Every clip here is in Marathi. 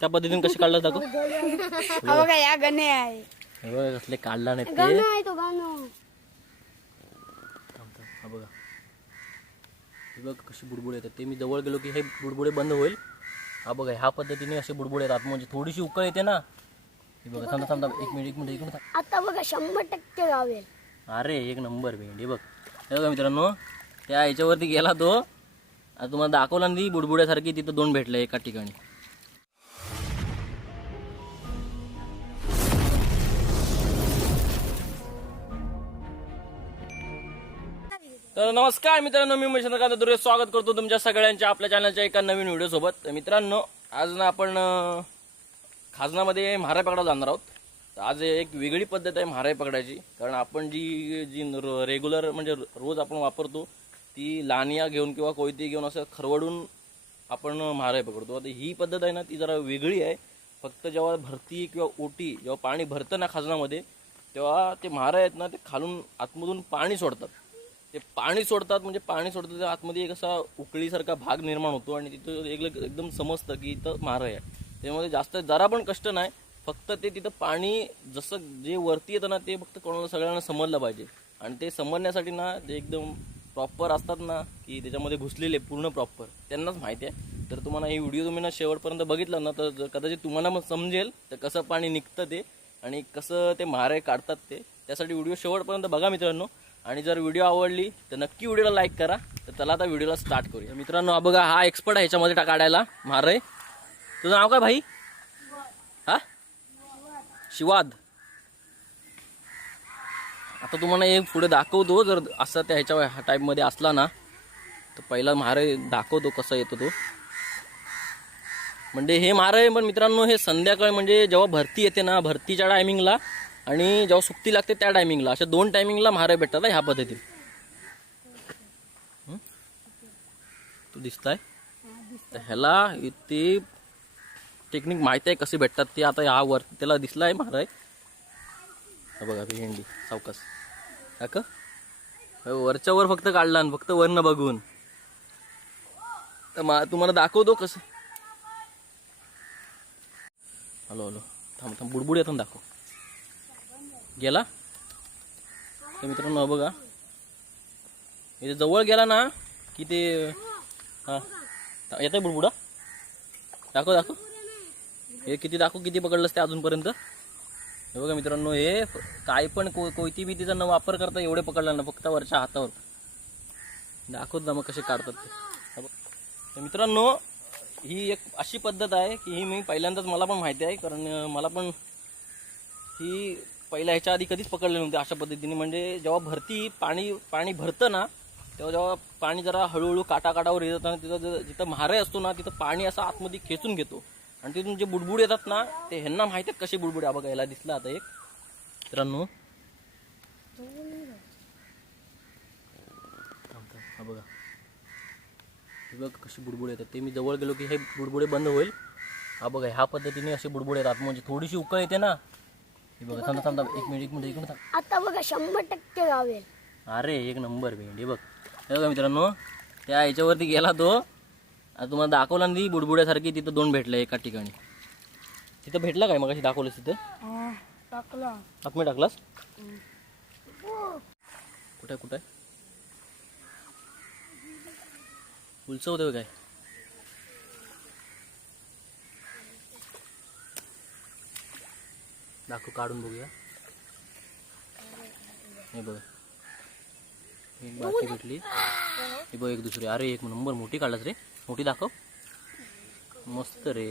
त्या पद्धतीने कसे काढलं दाखव हा बघा या गणे आहे. हे बघा कसले काढला नाही ते. गाणं आहे तो गाणं. थांब, थांब. हा बघा. हे बघ कशी बुडबुड येतात. ते मी जवळ गेलो की हे बुडबुडे बंद होईल. हा बघा ह्या पद्धतीने असे बुडबुड येतात. म्हणजे थोडीशी उकळ येते ना. हे बघा थांबा थांबा. एक मिनिट एक मिनिट एक मिनिट. आता बघा शंभर टक्के गावेल. अरे एक नंबर भेंडी बघ. हे बघा मित्रांनो त्या याच्यावरती गेला तो. आता तुम्हाला दाखवला ना ती बुडबुड्यासारखी तिथं दोन भेटलं एका ठिकाणी. तर नमस्कार मित्रांनो मी चंद्रकांत दुर्गे स्वागत करतो तुमच्या सगळ्यांच्या आपल्या चॅनलच्या एका नवीन व्हिडिओ सोबत तर मित्रांनो आज ना आपण खाजनामध्ये म्हाराय पकडायला जाणार आहोत. तर आज एक वेगळी पद्धत आहे म्हाराय पकडायची. कारण आपण जी जी रेग्युलर म्हणजे रोज आपण वापरतो ती लानिया घेऊन किंवा कोयती घेऊन असं खरवडून आपण म्हाराय पकडतो. आता ही पद्धत आहे ना ती जरा वेगळी आहे. फक्त जेव्हा भरती किंवा ओटी जेव्हा पाणी भरतं ना खाजनामध्ये तेव्हा ते म्हारा आहेत ना ते खालून आतमधून पाणी सोडतात. ते पाणी सोडतात म्हणजे पाणी सोडतात त्या आतमध्ये एक असा उकळीसारखा भाग निर्माण होतो आणि तिथं एक एकदम समजतं की इथं म्हारं आहे. त्यामुळे जास्त जरा पण कष्ट नाही फक्त ते तिथं पाणी जसं जे वरती येतं ना ते फक्त कोणाला सगळ्यांना समजलं पाहिजे. आणि ते समजण्यासाठी ना जे एकदम प्रॉपर असतात ना की त्याच्यामध्ये घुसलेले पूर्ण प्रॉपर. त्यांनाच माहिती आहे. तर तुम्हाला ही व्हिडिओ तुम्ही ना शेवटपर्यंत बघितला ना तर कदाचित तुम्हाला मग समजेल तर कसं पाणी निघतं ते आणि कसं ते म्हारे काढतात ते. त्यासाठी व्हिडिओ शेवटपर्यंत बघा मित्रांनो. आणि जर व्हिडिओ आवडली तर नक्की व्हिडिओला लाईक करा. तर चला आता व्हिडिओला स्टार्ट करूया. मित्रांनो हा बघा हा एक्सपर्ट आहे ह्याच्यामध्ये टा- काढायला. म्हारे तुझं नाव काय भाई? हा? शिवाद. आता तुम्हाला एक पुढे दाखवतो जर असं त्या ह्याच्या टाईपमध्ये असला ना तर पहिला म्हारे दाखवतो कसा येतो तो. म्हणजे हे मार आहे पण मित्रांनो हे संध्याकाळी म्हणजे जेव्हा भरती येते ना भरतीच्या टायमिंगला आणि जेव्हा सुक्ती लागते त्या टायमिंगला अशा दोन टायमिंगला म्हारे भेटतात ह्या पद्धतीने हं? तू दिसताय? तर ह्याला ती टेक्निक माहिती आहे कसे भेटतात ते आता ह्या वर त्याला दिसला आहे महाराय बघा भेंडी सावकास का? वरच्या वर फक्त काढला आणि फक्त वरनं बघून. तर मा तुम्हाला दाखवतो कसं. Hello hello. थांब थांब बुडबुड येतो दाखव. गेला? तर मित्रांनो बघा. इथे जवळ गेला ना की ते हां. येत आहे बुडबुडा? दाखव दाखव. हे किती दाखव किती पकडलंस ते अजूनपर्यंत? हे बघा मित्रांनो हे काय पण को कोयती तिचा न वापर करता एवढे पकडला ना फक्त वरच्या हातावर. दाखवत ना मग कसे काढतात ते. बघ. तर मित्रांनो ही एक अशी पद्धत आहे की ही मी पहिल्यांदाच मला पण माहिती आहे कारण मला पण ही पहिल्या ह्याच्या आधी कधीच पकडले नव्हते अशा पद्धतीने. म्हणजे जेव्हा भरती पाणी पाणी भरतं ना तेव्हा जेव्हा पाणी जरा हळूहळू काटा काटावर ना तिथं जिथं म्हारे असतो ना तिथं पाणी असं आतमध्ये खेचून घेतो. आणि तिथून जे बुडबुड येतात ना ते ह्यांना माहिती आहेत कसे बुडबुड आहे. बघा याला दिसला आता एक. मित्रांनो. हा बघा. बघ कशी बुडबुड येतात. ते मी जवळ गेलो की हे बुडबुडे बंद होईल. हा बघा ह्या पद्धतीने असे बुडबुड येतात. म्हणजे थोडीशी उकळ येते ना हे बघा थांबा थांबा एक मिनिट एक मिनिट एक मिनिट. थांब. आता बघा शंभर टक्के गावेल. अरे एक नंबर भेंडी बघ. हे बघा मित्रांनो त्या याच्यावरती गेला तो. आता तुम्हाला दाखवला ना ती बुडबुड्यासारखी तिथं दोन भेटलं एका ठिकाणी. तिथं भेटला काय मग अशी दाखवलंस तिथं? टाकला. आतमध्ये टाकलास? कुठे कुठे उलच होतं काय. दाखव काढून बघूया. हे बघ. एक बाकी भेटली. हे बघ एक दुसरी. अरे एक नंबर मोठी काढलास रे. मोठी दाखव. मस्त रे.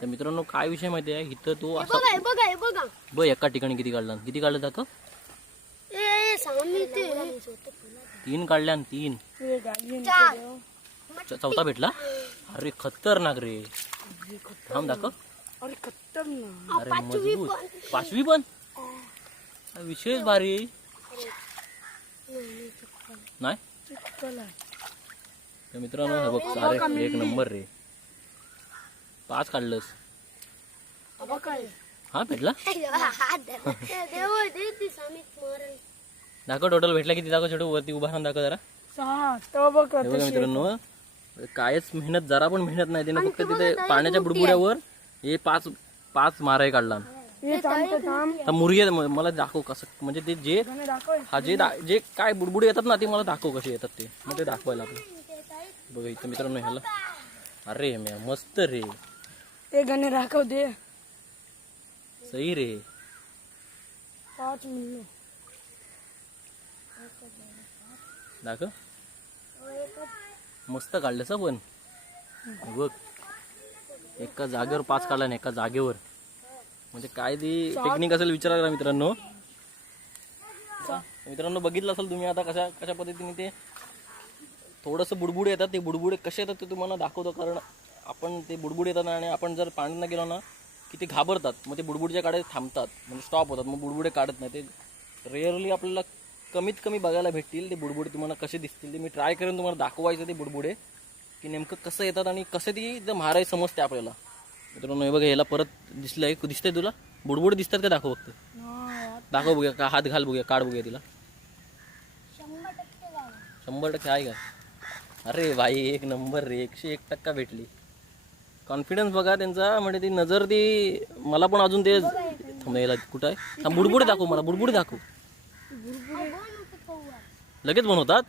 तर मित्रांनो काय विषय माहिती आहे? इथं तो असा बघा हे बघा. हे बघा बघ एका ठिकाणी किती काढला किती काढलं दाखव. ए सामी ते. तीन काढल्या आणि तीन. चार. चौथा भेटला? अरे खतरनाक रे. थांब दाखव. अरे खतरनाक. अरे मजबूत. पाचवी पण? हा विशेष भारी. नाही? तर मित्रांनो हे बघ अरे एक नंबर रे. पाच काढलंस. हा भेटला? देव दे ती दाखव टोटल भेटला किती? दाखव छोटं वरती उभा राहून दाखव जरा. सहा तो बघ हे बघा मित्रांनो कायच मेहनत जरा पण मेहनत नाही. त्याने फक्त तिथे पाण्याच्या बुडबुड्यावर हे पाच पाच माराय काढला हे तर मुर्गी मला दाखव कसं म्हणजे ते जे हा जे जे काय बुडबुडे येतात ना ते मला दाखव कसे येतात ते. मग ते दाखवायला आपलं बघा इथं मित्रांनो ह्याला. अरे म्या मस्त रे. ते गणे दाखव दे. सही रे. पाच मिनिट. दाखव. मस्त काढलंस हं पण. बघ. एका जागेवर पाच काढला ना एका जागेवर. म्हणजे काय ती टेक्निक असेल विचारा करा मित्रांनो. मित्रांनो बघितलं असेल तुम्ही आता कशा कशा पद्धतीने ते थोडंसं बुडबुड येतात. ते बुडबुडे कसे येतात ते तुम्हाला दाखवतो कारण आपण ते बुडबुड येतात आणि आपण जर पाण्यात गेलो ना की ते घाबरतात. मग ते बुडबुडच्या काढे थांबतात. म्हणजे स्टॉप होतात. मग बुडबुडे काढत नाही. ते रेअरली आपल्याला कमीत कमी बघायला भेटतील. ते बुडबुडे तुम्हाला कसे दिसतील ते मी ट्राय करेन तुम्हाला दाखवायचं ते बुडबुडे. की नेमकं कसं येतात आणि कसं ती एकदम मारायला समजते आपल्याला. मित्रांनो हे बघा याला परत दिसलंय दिसतंय तुला? बुडबुड दिसतात का? दाखव फक्त. दाखव बघूया का हात घाल बघूया काढ बघूया तिला. शंभर टक्के आहे का? अरे भाई एक नंबर रे एकशे एक टक्का भेटली. कॉन्फिडन्स बघा त्यांचा म्हणजे ती नजर ती मला पण अजून ते थांबायला कुठं आहे? थांब, बुडबुडे दाखव मला बुडबुड दाखव. लगेच बनवतात?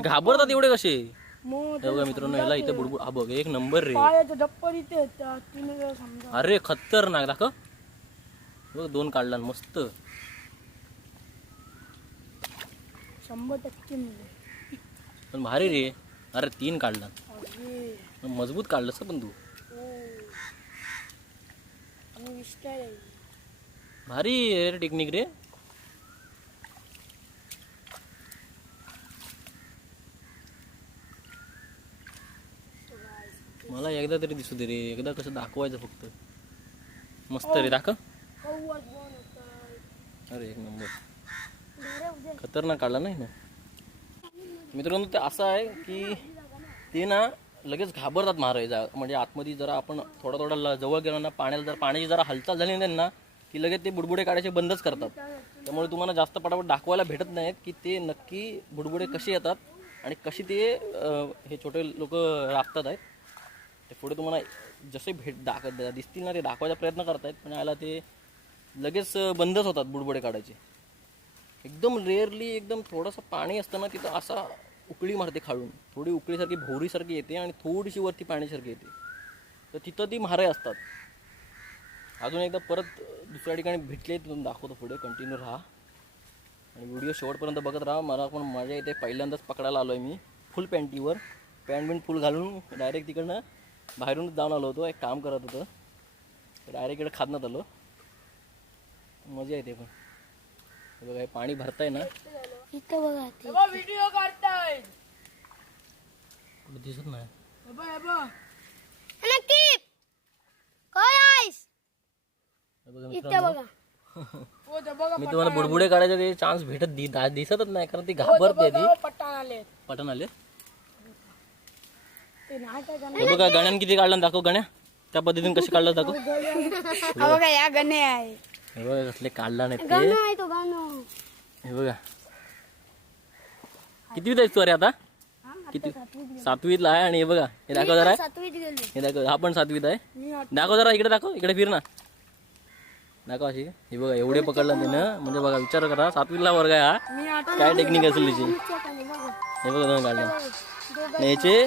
घाबरतात एवढे कसे? बघा मित्रांनो याला इथे बुडबुड हा बघ एक नंबर रे. डप्पर इथे अरे खतरनाक दाखव. बघ दोन काढला मस्त. शंभर टक्के पण भारी रे. अरे तीन काढला. मजबूत काढलंस पण तू. हो. भारी रे टेक्निक रे. मला एकदा तरी दिसू दे रे एकदा कसं दाखवायचं फक्त. मस्त रे दाखव. कौवाच बनवतात अरे एक नंबर. खतरनाक काढला नाही ना? मित्रांनो ते असं आहे की ते ना लगेच घाबरतात महाराज म्हणजे आतमध्ये जरा आपण थोडा थोडा जवळ गेलो ना पाण्याला जर पाण्याची जरा हालचाल झाली ना त्यांना की लगेच ते बुडबुडे काढायचे बंदच करतात. त्यामुळे तुम्हाला जास्त पटापट दाखवायला भेटत नाहीत की ते नक्की बुडबुडे कसे येतात आणि कशी ते हे छोटे लोक राबतात आहेत. ते पुढे तुम्हाला जसे भेट दाख दिसतील ना ते दाखवायचा प्रयत्न करतायत पण याला ते लगेच बंदच होतात बुडबुडे काढायचे. एकदम रेअरली एकदम थोडंसं पाणी असताना तिथं असा उकळी मारते खाळून थोडी उकळीसारखी भोवरीसारखी येते आणि थोडीशी वरती पाण्यासारखी येते. तर तिथं ती मारे असतात. अजून एकदा परत दुसऱ्या ठिकाणी भेटले तुम्ही दाखवतो पुढे. कंटिन्यू राहा. आणि व्हिडिओ शेवटपर्यंत बघत राहा. मला पण माझ्या इथे पहिल्यांदाच पकडायला आलो आहे मी फुल पॅन्टीवर पॅन्ट बिंट फुल घालून डायरेक्ट तिकडनं बाहेरूनच जाऊन आलो होतो एक काम करत होतं. डायरेक्ट इकडे खादण्यात आलो. मजा येते पण. बघा हे पाणी भरताय ना. इथं बघा ते. व्हिडिओ काढताय. दिसत नाही. हे मी तुम्हाला बुडबुडे काढायचे ते चान्स भेटत दिसतच नाही कारण ती घाबरते ती. हो, पट्टाण आले पटन आले ते नाही काय करणार. हे बघा गण्यान किती काढलं दाखव गण्या. त्या पद्धतीने कसे काढलं दाखव. हा बघा. या गणे आहे. हे बघा कसले काढला नाही ते. गाणं आहे तो गाणं. हे बघा. किती आहेस तू अरे आता किती? सातवीतला आहे आणि हे बघा हे दाखव जरा. हे दाखव हा पण सातवीत आहे. दाखव जरा इकडे दाखव इकडे फिर ना. दाखव अशी. हे बघा एवढे पकडलं त्यानं. म्हणजे बघा विचार करा सातवीतला वर्ग आहे हा. काय टेक्निक असेल त्याची? बघा. हे बघा दोन काढले याचे?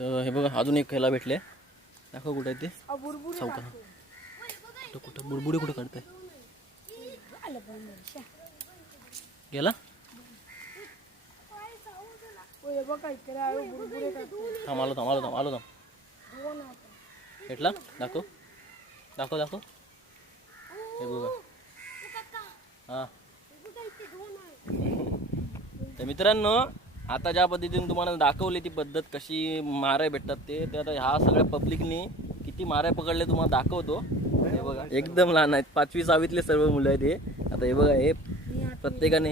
तर हे बघा अजून एक ह्याला भेटले. दाखव कुठे आहे ते. बुरबुर चौका कुठं? बुडबुडे कुठे काढताय. गेला? आहे बुरबुरे काढतो. थांब आलो थांब आलो थांब आलो थांब. दोन आता. भेटला? दाखव. दाखव दाखव. हे बघा. हां. तर मित्रांनो आता ज्या पद्धतीने तुम्हाला दाखवली ती पद्धत कशी माराय भेटतात ते ते आता ह्या सगळ्या पब्लिकनी किती किती माऱ्या पकडले तुम्हाला दाखवतो. हे बघा एकदम लहान आहेत. पाचवी सहावीतले सर्व मुलं आहेत हे. आता हे बघा हे प्रत्येकाने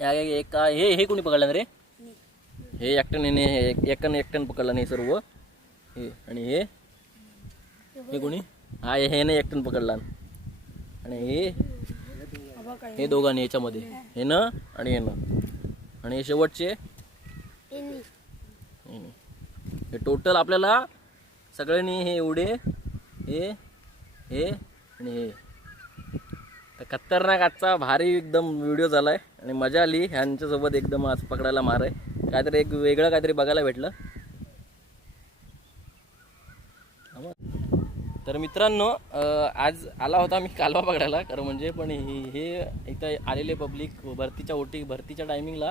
हे एका हे हे कोणी पकडलं रे? हे एकट्याने हे एकाने एकट्याने पकडलं नाही सर्व. हे आणि हे हे कोणी? हा हे नाही एकट्याने पकडला. आणि हे हे दोघांनी याच्यामध्ये. हे ना आणि हे ना. आणि हे शेवटचे? हे टोटल आपल्याला सगळ्यांनी हे एवढे हे हे आणि हे. तर खतरनाक आजचा भारी एकदम व्हिडिओ झालाय आणि मजा आली. ह्यांच्यासोबत एकदम आज पकडायला मार आहे. काहीतरी एक वेगळं काहीतरी बघायला भेटलं. तर मित्रांनो आज आला होता मी कालवा पकडायला खरं म्हणजे पण हे हे इथं आलेले पब्लिक भरतीच्या ओटी भरतीच्या टायमिंगला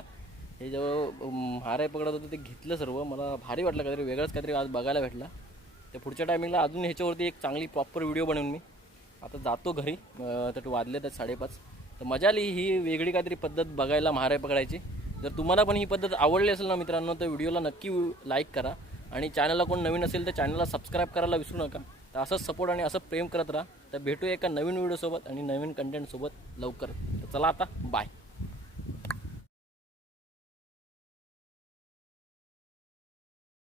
हे जेव्हा अं, हारे पकडत होते ते घेतलं सर्व. मला भारी वाटलं काहीतरी वेगळंच काहीतरी आज बघायला भेटला. तर पुढच्या टायमिंगला अजून ह्याच्यावरती एक चांगली प्रॉपर व्हिडिओ बनवून मी. आता जातो घरी तर वाजले तर साडेपाच. तर मजा आली ही वेगळी काहीतरी पद्धत बघायला महाराय पकडायची. जर तुम्हाला पण ही पद्धत आवडली असेल ना मित्रांनो तर व्हिडिओला नक्की लाईक करा. आणि चॅनलला कोण नवीन असेल तर चॅनलला सबस्क्राईब करायला विसरू नका. तर असंच सपोर्ट आणि असं प्रेम करत राहा. तर भेटूया एका नवीन व्हिडिओसोबत आणि नवीन कंटेंटसोबत लवकर. तर चला आता बाय